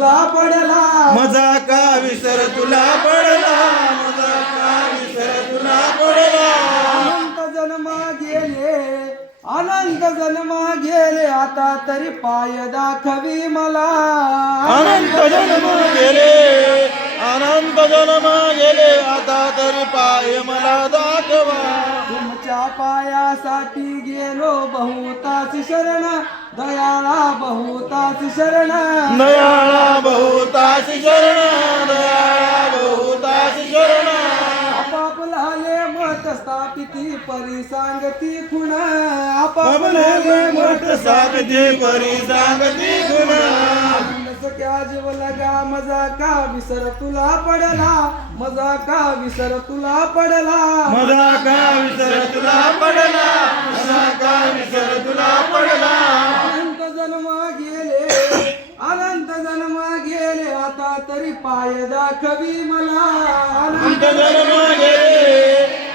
तुला पडला. मजा का विसर तुला पडला? मजा का विसर तुला पडला? अनंत जन्म गेले अनंत जन्म गेले आता तरी पाय दाखवी मला. अनंत जन्म गेले अनंत जन्म गेले आता तरी पाय मला दाखवा. तुमच्या पायासाठी गेलो बहुताची शरण दयाळा बहुताची शरण. दयाळा बहुताशी शरण दयाळा बहुताशी शरण. आपापलाले मत स्थापिती परी सांगती खुण. कमले आपापलाले मठ सांगते परी सांगते गुण सख्या जीव लगा मजा का विसर तुला पडला? मजा का विसर तुला पडला? मजा का विसर तुला पडला? मजा का विसर तुला आता तरी पाय दाखवी मला. गेले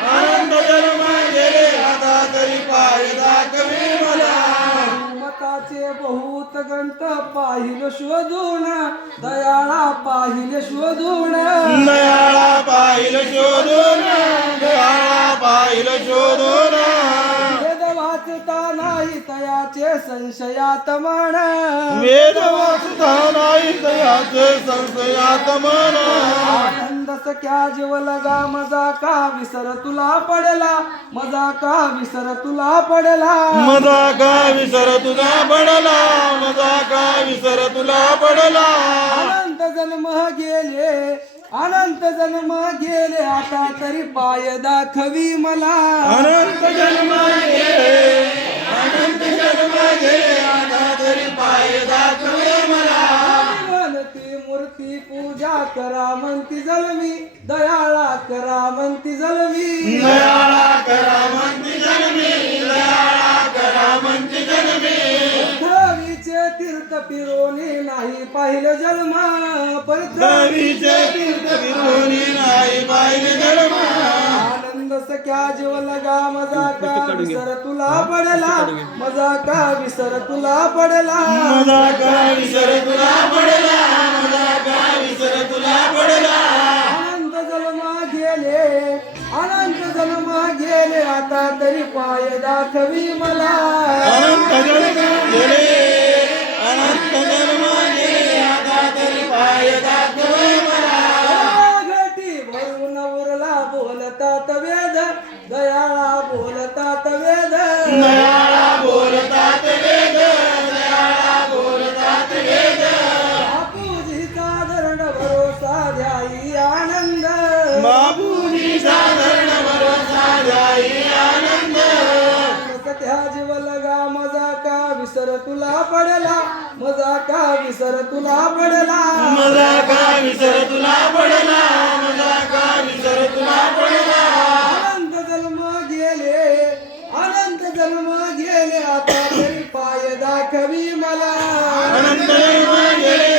अनंत जन्म गेले आता तरी पाय दाखवी मला. मताचे बहुत गंत पाहिल शोधून दयाळा पाहिल शोधून. दयाळा पाहिल शोधून दयाळा पाहिल शोधून. वेद वाचता नाही तयाचे संशयात म्हण वेद संशयात मन आनंद सख्या जीव लगा मजा का विसर तुला पडला? मजा का विसर तुला पडला? मजा का विसर तुझा पडला? मजा का विसर तुला पडला? अनंत जन्म गेले अनंत जन्म गेले आता तरी पाय दाखवी मला. अनंत जन्म गेले. करा म्हणती जलमी दयाळा करा म्हणती जलमी. दयाळा करा म्हणती जन्मी दयाळा करा म्हणती जन्मी दहावीचे तीर्थ पिरोनी नाही पाहिलं जन्म परत दवीचे तीर्थ फिरवणी नाही जन्म. आनंद सख्या जीव लगा मजा का विसर तुला पडला? मजा का विसर तुला पडला? मजा का विसर तुला पडला? आता तरी पाय दाखवी मला. अनंत जन्म गेले अनंत जन्म गेले आता तरी पाय दाखवे मला. घटी भरून उरला बोलतात वेद दयाळा बोलतात वेद. दयाळा बोलतात वेद. विसर तुला पडला. मजा का विसर तुला पडला? मजा का विसर तुला पडला? मजा का विसर तुला पडला? अनंत जन्म गेले. अनंत जन्म गेले. आता तरी पाय दाखवी मला. अनंत जन्म गेले.